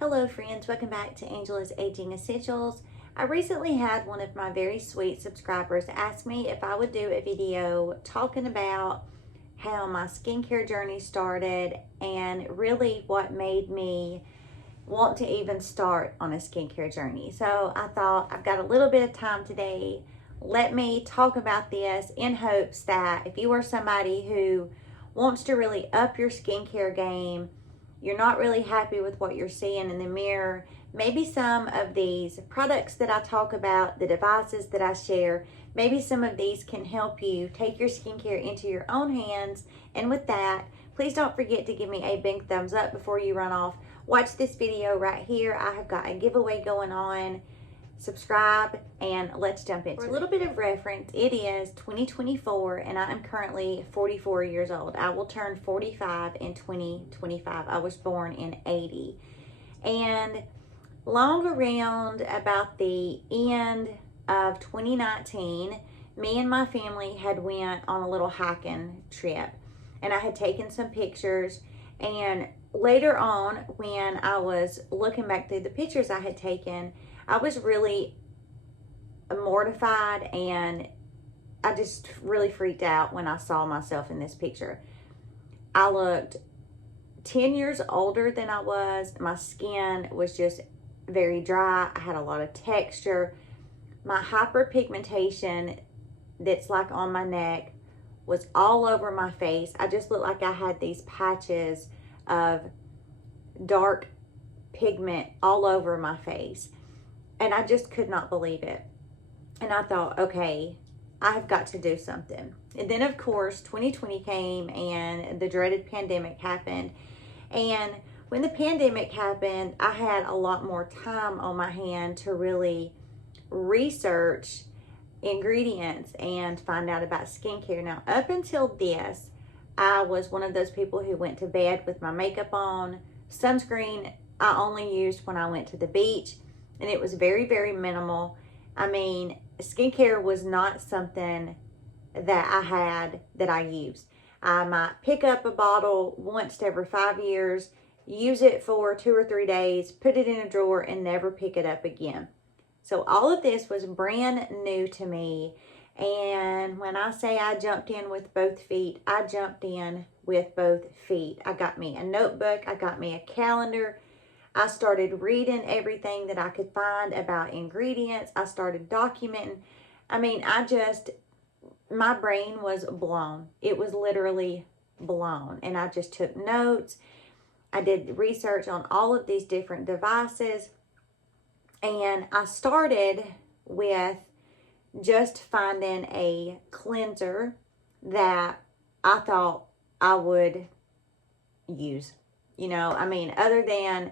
Hello friends, welcome back to Angela's Aging Essentials. I recently had one of my very sweet subscribers ask me if I would do a video talking about how my skincare journey started and really what made me want to even start on a skincare journey. So I thought I've got a little bit of time today. Let me talk about this in hopes that if you are somebody who wants to really up your skincare game, you're not really happy with what you're seeing in the mirror, maybe some of these products that I talk about, the devices that I share, maybe some of these can help you take your skincare into your own hands. And with that, please don't forget to give me a big thumbs up before you run off. Watch this video right here. I have got a giveaway going on. Subscribe and let's jump into it. For a little bit of reference, it is 2024 and I am currently 44 years old. I will turn 45 in 2025. I was born in 80. And long around about the end of 2019, me and my family had went on a little hiking trip and I had taken some pictures, and later on when I was looking back through the pictures I had taken, I was really mortified and I just really freaked out when I saw myself in this picture. I looked 10 years older than I was. My skin was just very dry. I had a lot of texture. My hyperpigmentation that's like on my neck was all over my face. I just looked like I had these patches of dark pigment all over my face. And I just could not believe it. And I thought, okay, I have got to do something. And then of course, 2020 came and the dreaded pandemic happened. And when the pandemic happened, I had a lot more time on my hand to really research ingredients and find out about skincare. Now, up until this, I was one of those people who went to bed with my makeup on. Sunscreen I only used when I went to the beach. And it was very, very minimal. I mean, skincare was not something that I had that I used. I might pick up a bottle once every 5 years, use it for 2 or 3 days, put it in a drawer, and never pick it up again. So all of this was brand new to me. And when I say I jumped in with both feet, I jumped in with both feet. I got me a notebook, I got me a calendar. I started reading everything that I could find about ingredients. I started documenting. I mean, my brain was blown. It was literally blown. And I just took notes. I did research on all of these different devices. And I started with just finding a cleanser that I thought I would use. You know, I mean, other than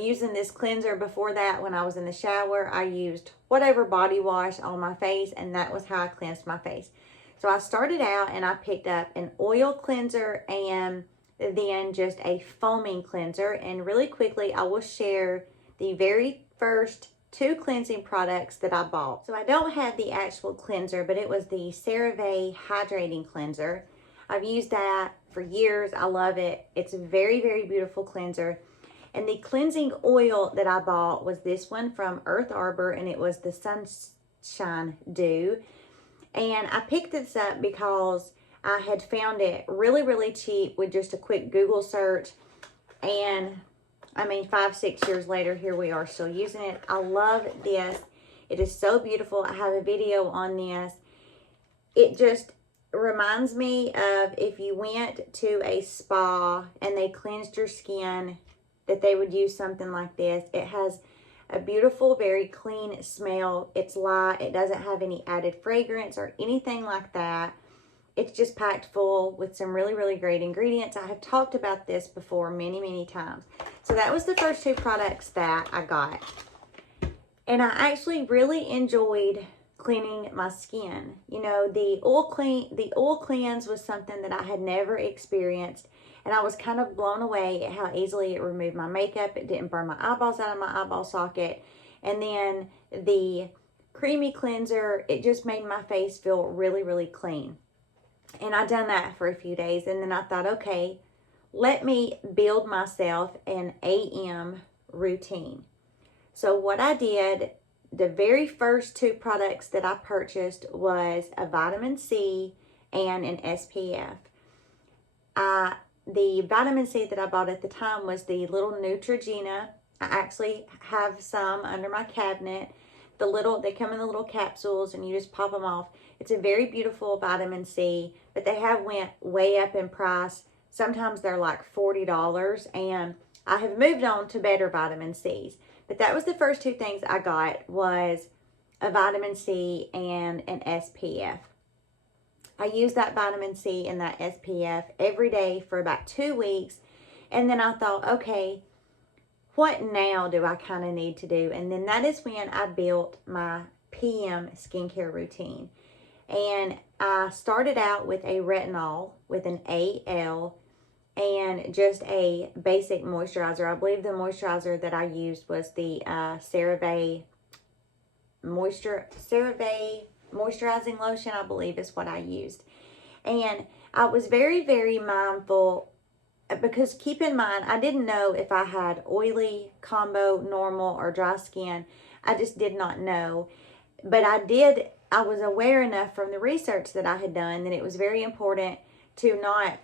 using this cleanser before that, when I was in the shower, I used whatever body wash on my face, and that was how I cleansed my face. So I started out and I picked up an oil cleanser and then just a foaming cleanser. And really quickly, I will share the very first 2 cleansing products that I bought. So I don't have the actual cleanser, but it was the CeraVe Hydrating Cleanser. I've used that for years. I love it. It's a very, very beautiful cleanser. And the cleansing oil that I bought was this one from Earth Arbor, and it was the Sunshine Dew. And I picked this up because I had found it really, really cheap with just a quick Google search. And I mean, 5, 6 years later, here we are still using it. I love this. It is so beautiful. I have a video on this. It just reminds me of if you went to a spa and they cleansed your skin, that they would use something like this. It has a beautiful, very clean smell. It's light. It doesn't have any added fragrance or anything like that. It's just packed full with some really, really great ingredients. I have talked about this before many, many times. So that was the first 2 products that I got. And I actually really enjoyed cleaning my skin. You know, the oil cleanse was something that I had never experienced. And I was kind of blown away at how easily it removed my makeup. It didn't burn my eyeballs out of my eyeball socket. And then the creamy cleanser, it just made my face feel really, really clean. And I done that for a few days. And then I thought, okay, let me build myself an AM routine. So what I did, the very first two products that I purchased was a vitamin C and an SPF. The vitamin C that I bought at the time was the little Neutrogena. I actually have some under my cabinet. They come in the little capsules and you just pop them off. It's a very beautiful vitamin C, but they have went way up in price. Sometimes they're like $40, and I have moved on to better vitamin C's. But that was the first two things I got, was a vitamin C and an SPF. I used that vitamin C and that SPF every day for about 2 weeks. And then I thought, okay, what now do I kind of need to do? And then that is when I built my PM skincare routine. And I started out with a retinol with an AL and just a basic moisturizer. I believe the moisturizer that I used was the CeraVe moisturizing lotion, I believe is what I used. And I was very, very mindful, because keep in mind, I didn't know if I had oily, combo, normal, or dry skin. I just did not know. But I was aware enough from the research that I had done that it was very important to not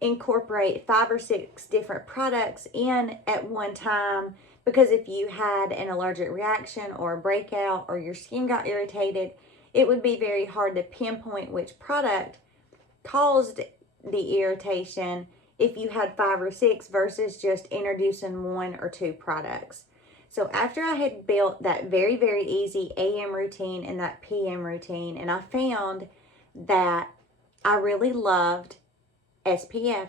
incorporate 5 or 6 different products in at one time, because if you had an allergic reaction or a breakout or your skin got irritated, it would be very hard to pinpoint which product caused the irritation if you had 5 or 6 versus just introducing 1 or 2 products. So after I had built that very, very easy AM routine and that PM routine, and I found that I really loved SPF.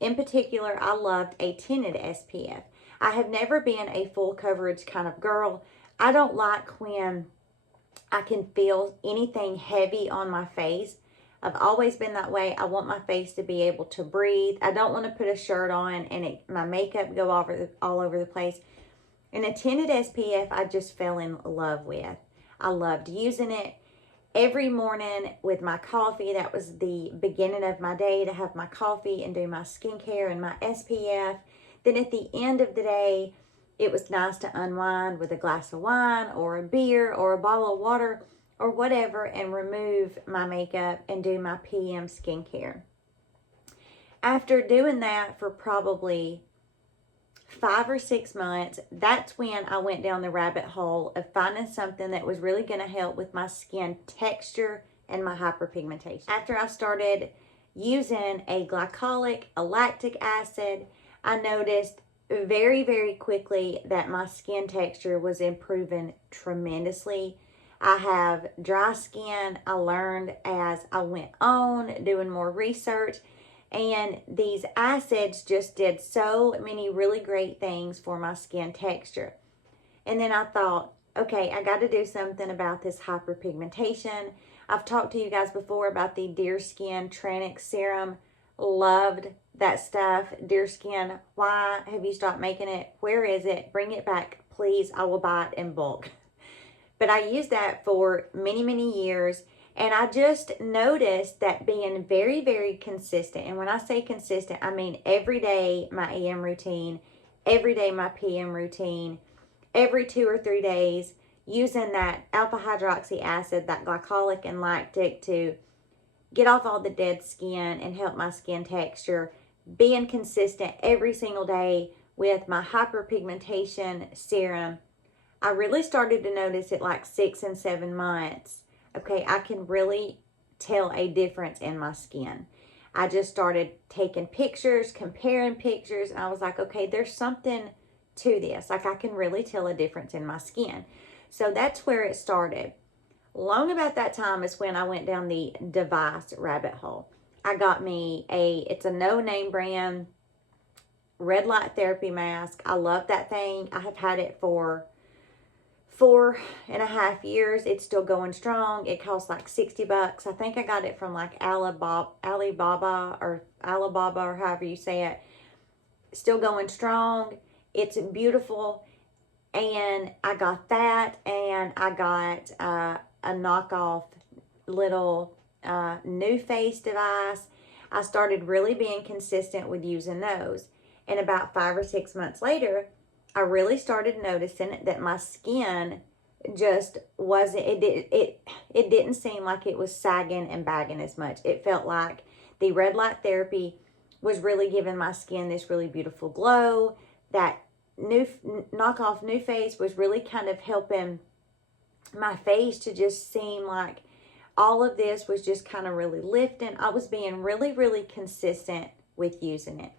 In particular, I loved a tinted SPF. I have never been a full coverage kind of girl. I don't like when I can feel anything heavy on my face. I've always been that way. I want my face to be able to breathe. I don't want to put a shirt on and my makeup go all over the place. And a tinted SPF, I just fell in love with. I loved using it every morning with my coffee. That was the beginning of my day, to have my coffee and do my skincare and my SPF. Then at the end of the day, it was nice to unwind with a glass of wine or a beer or a bottle of water or whatever, and remove my makeup and do my PM skincare. After doing that for probably 5 or 6 months, that's when I went down the rabbit hole of finding something that was really going to help with my skin texture and my hyperpigmentation. After I started using a glycolic, a lactic acid, I noticed very, very quickly that my skin texture was improving tremendously. I have dry skin. I learned as I went on doing more research, and these acids just did so many really great things for my skin texture. And then I thought, okay, I got to do something about this hyperpigmentation. I've talked to you guys before about the Dear Skin Tranix Serum. Loved that stuff. Dear Skin, why have you stopped making it? Where is it? Bring it back, please. I will buy it in bulk. But I used that for many, many years. And I just noticed that being very, very consistent, and when I say consistent, I mean every day my AM routine, every day my PM routine, every 2 or 3 days, using that alpha hydroxy acid, that glycolic and lactic to get off all the dead skin and help my skin texture, being consistent every single day with my hyperpigmentation serum. I really started to notice it like 6 and 7 months. Okay, I can really tell a difference in my skin. I just started taking pictures, comparing pictures, and I was like, okay, there's something to this. Like, I can really tell a difference in my skin. So that's where it started. Long about that time is when I went down the device rabbit hole. I got me it's a no-name brand red light therapy mask. I love that thing. I have had it for 4.5 years. It's still going strong. It costs like $60. I think I got it from like Alibaba or however you say it. Still going strong. It's beautiful. And I got that, and I got a knockoff little new face device. I started really being consistent with using those. And about 5 or 6 months later, I really started noticing that my skin just wasn't, it didn't seem like it was sagging and bagging as much. It felt like the red light therapy was really giving my skin this really beautiful glow. That new knockoff New Face was really kind of helping my face to just seem like all of this was just kind of really lifting. I was being really, really consistent with using it.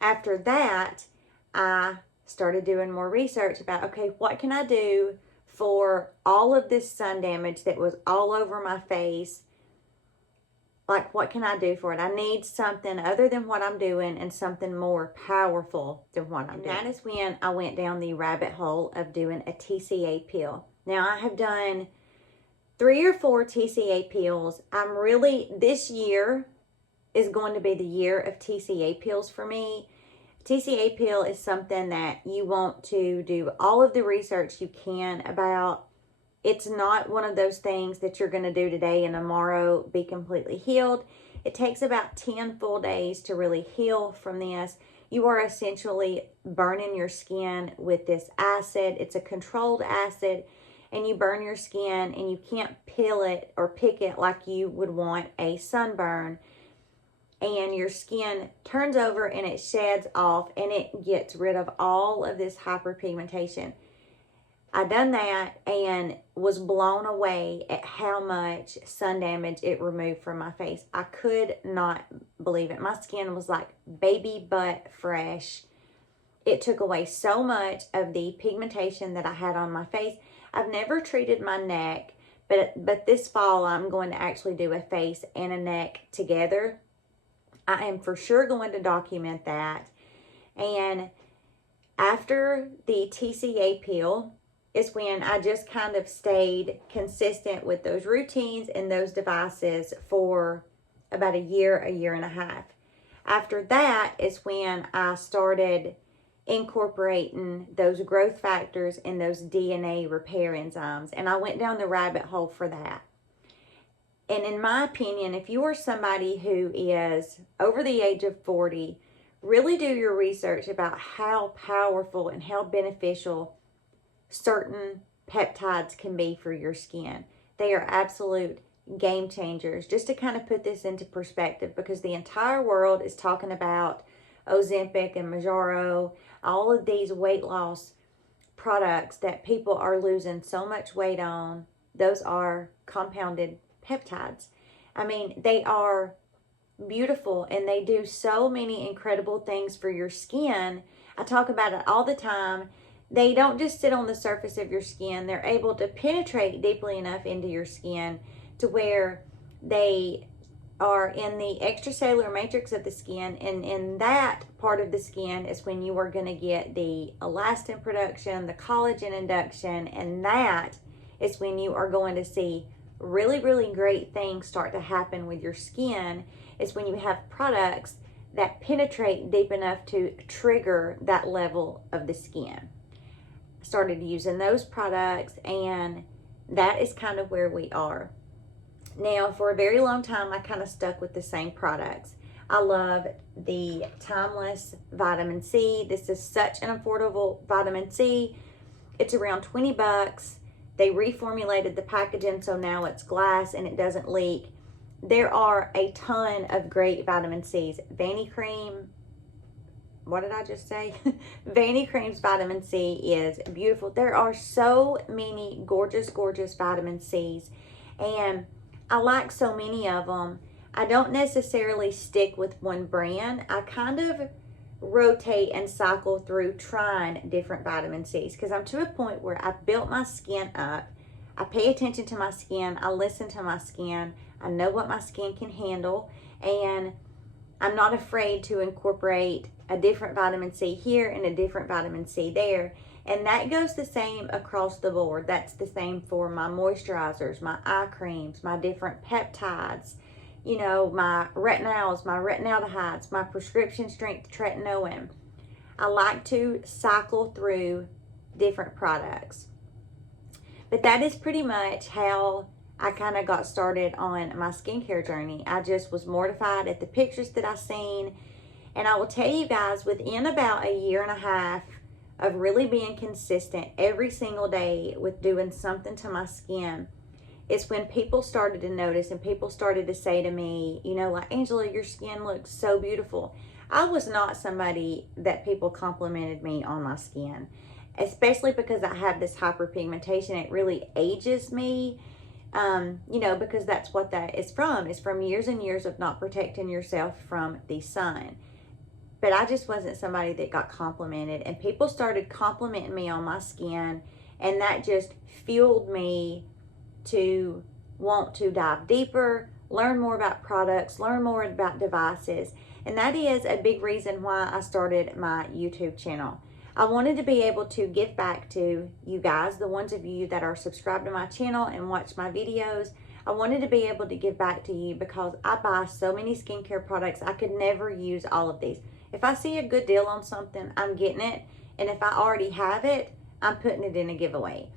After that, I started doing more research about, okay, what can I do for all of this sun damage that was all over my face? Like, what can I do for it? I need something other than what I'm doing and something more powerful than what I'm doing. That is when I went down the rabbit hole of doing a TCA peel. Now, I have done 3 or 4 TCA peels. This year is going to be the year of TCA peels for me. TCA peel is something that you want to do all of the research you can about. It's not one of those things that you're going to do today and tomorrow be completely healed. It takes about 10 full days to really heal from this. You are essentially burning your skin with this acid. It's a controlled acid, and you burn your skin, and you can't peel it or pick it like you would want a sunburn. And your skin turns over and it sheds off and it gets rid of all of this hyperpigmentation. I done that and was blown away at how much sun damage it removed from my face. I could not believe it. My skin was like baby butt fresh. It took away so much of the pigmentation that I had on my face. I've never treated my neck, but this fall I'm going to actually do a face and a neck together. I am for sure going to document that. And after the TCA peel is when I just kind of stayed consistent with those routines and those devices for about a year and a half. After that is when I started incorporating those growth factors and those DNA repair enzymes. And I went down the rabbit hole for that. And in my opinion, if you are somebody who is over the age of 40, really do your research about how powerful and how beneficial certain peptides can be for your skin. They are absolute game changers. Just to kind of put this into perspective, because the entire world is talking about Ozempic and Mounjaro, all of these weight loss products that people are losing so much weight on. Those are compounded peptides. I mean, they are beautiful and they do so many incredible things for your skin. I talk about it all the time. They don't just sit on the surface of your skin. They're able to penetrate deeply enough into your skin to where they are in the extracellular matrix of the skin, and in that part of the skin is when you are going to get the elastin production, the collagen induction, and that is when you are going to see really, really great things start to happen with your skin. Is when you have products that penetrate deep enough to trigger that level of the skin. I started using those products, and that is kind of where we are. Now, for a very long time, I kind of stuck with the same products. I love the Timeless Vitamin C. This is such an affordable vitamin C. It's around 20 bucks. They reformulated the packaging, so now it's glass and it doesn't leak. There are a ton of great vitamin C's. Vanicream, what did I just say? Vanicream's vitamin C is beautiful. There are so many gorgeous, gorgeous vitamin C's, and I like so many of them. I don't necessarily stick with one brand. I kind of rotate and cycle through trying different vitamin C's because I'm to a point where I've built my skin up. I pay attention to my skin. I listen to my skin. I know what my skin can handle, and I'm not afraid to incorporate a different vitamin C here and a different vitamin C there. And that goes the same across the board. That's the same for my moisturizers, my eye creams, my different peptides, you know, my retinols, my retinaldehydes, my prescription strength tretinoin. I like to cycle through different products. But that is pretty much how I kind of got started on my skincare journey. I just was mortified at the pictures that I seen. And I will tell you guys, within about a year and a half of really being consistent every single day with doing something to my skin, it's when people started to notice and people started to say to me, you know, like, Angela, your skin looks so beautiful. I was not somebody that people complimented me on my skin, especially because I have this hyperpigmentation. It really ages me, you know, because that's what that is from. It's from years and years of not protecting yourself from the sun. But I just wasn't somebody that got complimented, and people started complimenting me on my skin, and that just fueled me to want to dive deeper, learn more about products, learn more about devices. And that is a big reason why I started my YouTube channel. I wanted to be able to give back to you guys, the ones of you that are subscribed to my channel and watch my videos. I wanted to be able to give back to you because I buy so many skincare products. I could never use all of these. If I see a good deal on something, I'm getting it. And if I already have it, I'm putting it in a giveaway.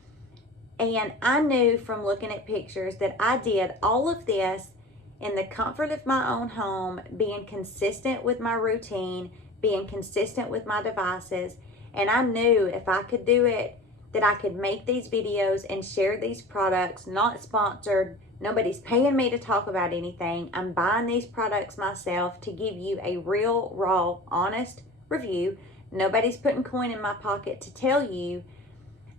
And I knew from looking at pictures that I did all of this in the comfort of my own home, being consistent with my routine, being consistent with my devices. And I knew if I could do it, that I could make these videos and share these products, not sponsored. Nobody's paying me to talk about anything. I'm buying these products myself to give you a real, raw, honest review. Nobody's putting coin in my pocket to tell you.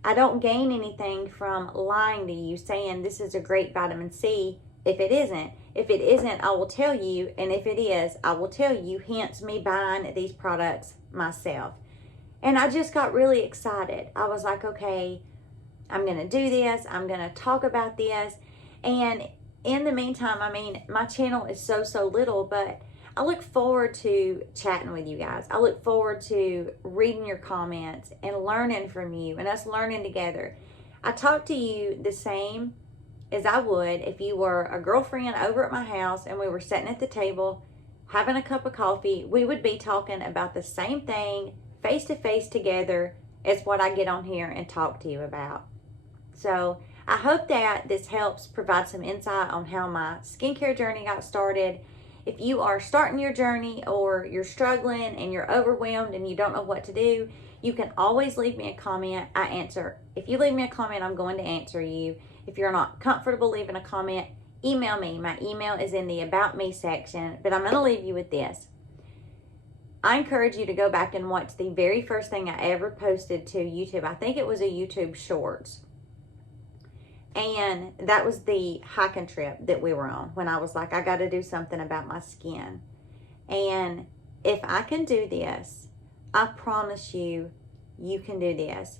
I don't gain anything from lying to you, saying this is a great vitamin C if it isn't. If it isn't, I will tell you, and if it is, I will tell you, hence me buying these products myself. And I just got really excited. I was like, okay, I'm going to do this. I'm going to talk about this. And in the meantime, I mean, my channel is so little, but I look forward to chatting with you guys. I look forward to reading your comments and learning from you and us learning together. I talk to you the same as I would if you were a girlfriend over at my house and we were sitting at the table having a cup of coffee. We would be talking about the same thing face to face together as what I get on here and talk to you about. So I hope that this helps provide some insight on how my skincare journey got started. If you are starting your journey or you're struggling and you're overwhelmed and you don't know what to do, you can always leave me a comment. I answer. If you leave me a comment, I'm going to answer you. If you're not comfortable leaving a comment, email me. My email is in the About Me section, but I'm going to leave you with this. I encourage you to go back and watch the very first thing I ever posted to YouTube. I think it was a YouTube Shorts. And that was the hiking trip that we were on when I was like, I got to do something about my skin. And if I can do this, I promise you, you can do this.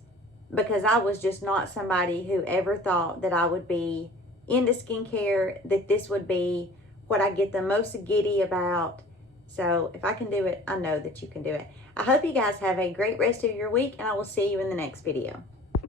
Because I was just not somebody who ever thought that I would be into skincare, that this would be what I get the most giddy about. So if I can do it, I know that you can do it. I hope you guys have a great rest of your week, and I will see you in the next video.